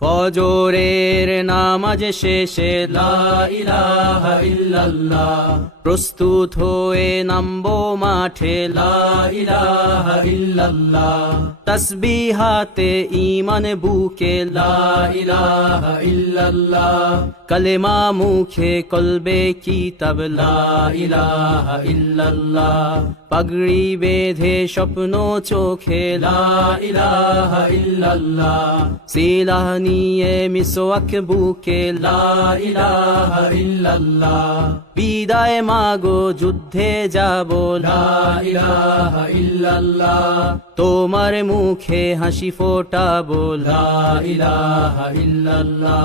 ফজরের নামাজ শেষে লা ইলাহা ইল্লাল্লাহ, প্রস্তুত হয়ে নামবো মাঠে লা ইলাহা ইল্লাল্লাহ, তাসবিহাতে ঈমান বুকে লা ইলাহা ইল্লাল্লাহ, কালেমা মুখে কলবে কিতাব লা ইলাহা ইল্লাল্লাহ, পাগড়ি বেঁধে স্বপ্ন চোখে লা ইলাহা ইল্লাল্লাহ, সিলাহ নিয়ে মিসওয়াক বুকে লা ইলাহা ইল্লাল্লাহ, বিদায় মাগো যুদ্ধে যাব লা ইলাহা ইল্লাল্লাহ, তোমার মুখে হাসি ফোটাবো লা ইলাহা ইল্লাল্লাহ,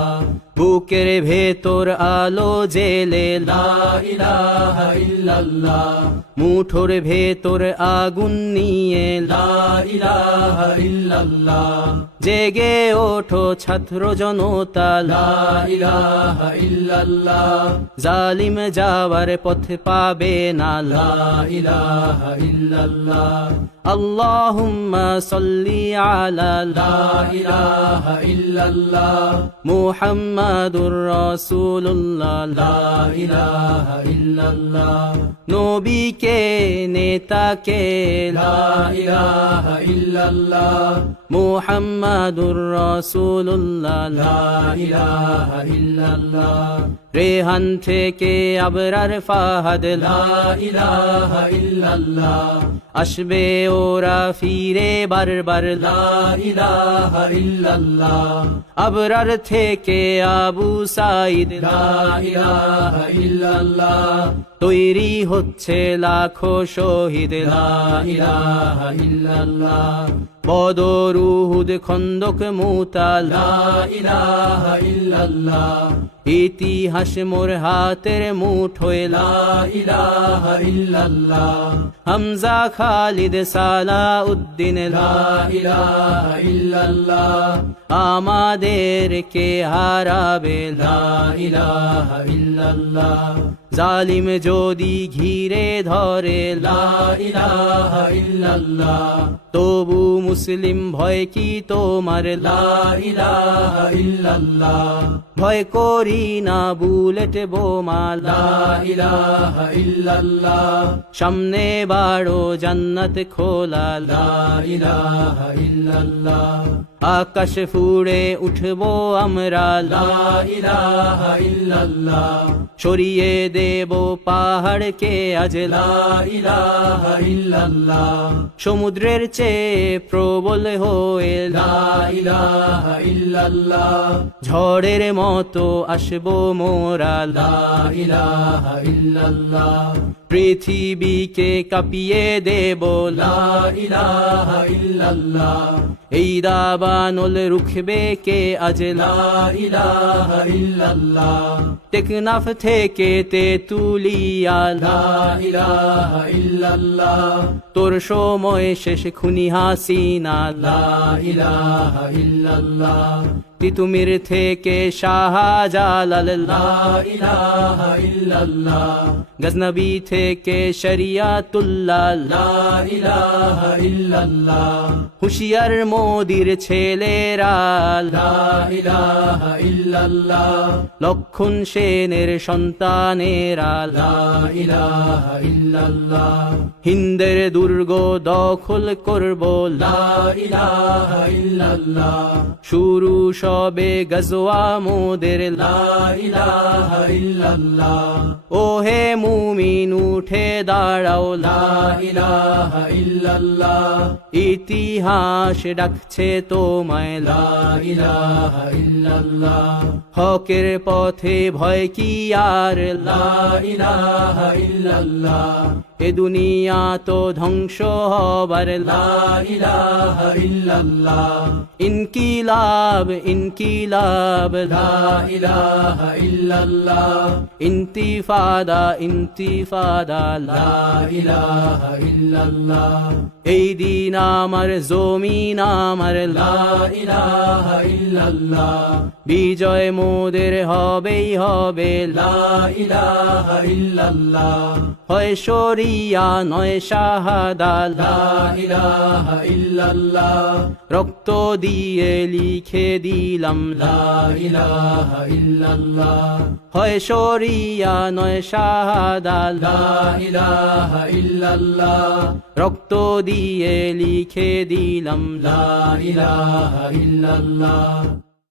বুকের ভেতর আলো জেলে লা ইলাহা ইল্লাল্লাহ, মুঠোর ভেতর আগুন নিয়ে লা ইলাহা ইল্লাল্লাহ, জেগে ওঠো ছাত্র জনতা লা ইলাহা ইল্লাল্লাহ, জালিম যাওয়ার পথ পাবে না লা ইলাহা ইল্লাল্লাহ, আল্লাহুম্মা সাল্লি আলা লা ইলাহা ইল্লাল্লাহ, মুহাম্মাদুর রাসূলুল্লাহ লা ইলাহা ইল্লাল্লাহ, নবীকে নেতাকে লা ইলাহা ইল্লাল্লাহ, মুহাম্মাদুর রাসূলুল্লাহ লা ইলাহা ইল্লাল্লাহ, রেহান থেকে আবরার ফাহাদ লা ইলাহা ইল্লাল্লাহ, আসবে ওরা ফিরে বারবার লা ইলাহা ইল্লাল্লাহ, আবরার থেকে আবু সাইদ লা ইলাহা ইল্লাল্লাহ, তৈরি হচ্ছে লাখো শহীদ লা ইলাহা ইল্লাল্লাহ, বদর উহুদ খন্দক মুতা লা ইলাহা ইল্লাল্লাহ, ইতিহাস মোর হাতের মুঠোয় লা ইলাহা ইল্লাল্লাহ, হামজা খালিদ সালাউদ্দিন লা ইলাহা ইল্লাল্লাহ, আমাদেরকে হারাবে লা ইলাহা ইল্লাল্লাহ, জালিম যদি ঘিরে ধরে লা ইলাহা ইল্লাল্লাহ, তবু মুসলিম ভয় কি তোমার লা ইলাহা ইল্লাল্লাহ, ভয় করি না বুলেট বোমা লা ইলাহা ইল্লাল্লাহ, সামনে বাড়ো জান্নাত খোলা লা ইলাহা ইল্লাল্লাহ, আকাশ ফুড়ে উঠবো আমরা লা ইলাহা ইল্লাল্লাহ, সরিয়ে দেব পাহাড়কে আজ লা ইলাহা ইল্লাল্লাহ, সমুদ্রের চেয়ে প্রবল হয়ে লা ইলাহা ইল্লাল্লাহ, ঝড়ের মতো আসবো মোরা লা ইলাহা ইল্লাল্লাহ, পৃথিবীকে কাঁপিয়ে দেব লা ইলাহা ইল্লাল্লাহ, এই দাবানল রুখবে কে আজ লা ইলাহা ইল্লাল্লাহ, টেকনাফ থেকে তেতুলিয়া লা ইলাহা ইল্লাল্লাহ, তোর সময় শেষ খুনি হাসিনা লা ইলাহা ইল্লাল্লাহ, তিতুমির থেকে শাহজালাল লা ইলাহা ইল্লাল্লাহ, গজনবী থেকে শরিয়াতুল্লাহ লা ইলাহা ইল্লাল্লাহ, হুশিয়ার মোদির ছেলেরা লা ইলাহা ইল্লাল্লাহ, লক্ষণ সেনের সন্তানেরা লা ইলাহা ইল্লাল্লাহ, হিন্দের দুর্গ দখল করব লা ইলাহা ইল্লাল্লাহ, শুরু সবে গজওয়া মোদের লা ইলাহা ইল্লাল্লাহ, ওহে মুমিন উঠে দাঁড়াও লা ইলাহা ইল্লাল্লাহ, ইতিহাস ডাকছে তোমায় লা ইলাহা ইল্লাল্লাহ, হকের পথে ভয় কি আর লা ইলাহা ইল্লাল্লাহ, এ দুনিয়া তো ধ্বংস হবার লা ইলাহা ইল্লাল্লাহ, ইনকিলাব ইনকিলাব লা ইলাহা ইল্লাল্লাহ, ইন্তিফাদা ইন্তিফাদা লা ইলাহা ইল্লাল্লাহ, এই দিন আমার জমিন আমার লা ইলাহা ইল্লাল্লাহ, বিজয় মোদের হবেই হবে লা ইলাহা ইল্লাল্লাহ, হয় শরী শরিয়া নয় শাহাদা লা ইলাহা ইল্লাল্লাহ রক্ত দিয়ে লিখে দিলাম লা ইলাহা ইল্লাল্লাহ হয় শরিয়া নয় শাহাদা লা ইলাহা ইল্লাল্লাহ রক্ত দিয়ে লিখে দিলাম লা ইলাহা ইল্লাল্লাহ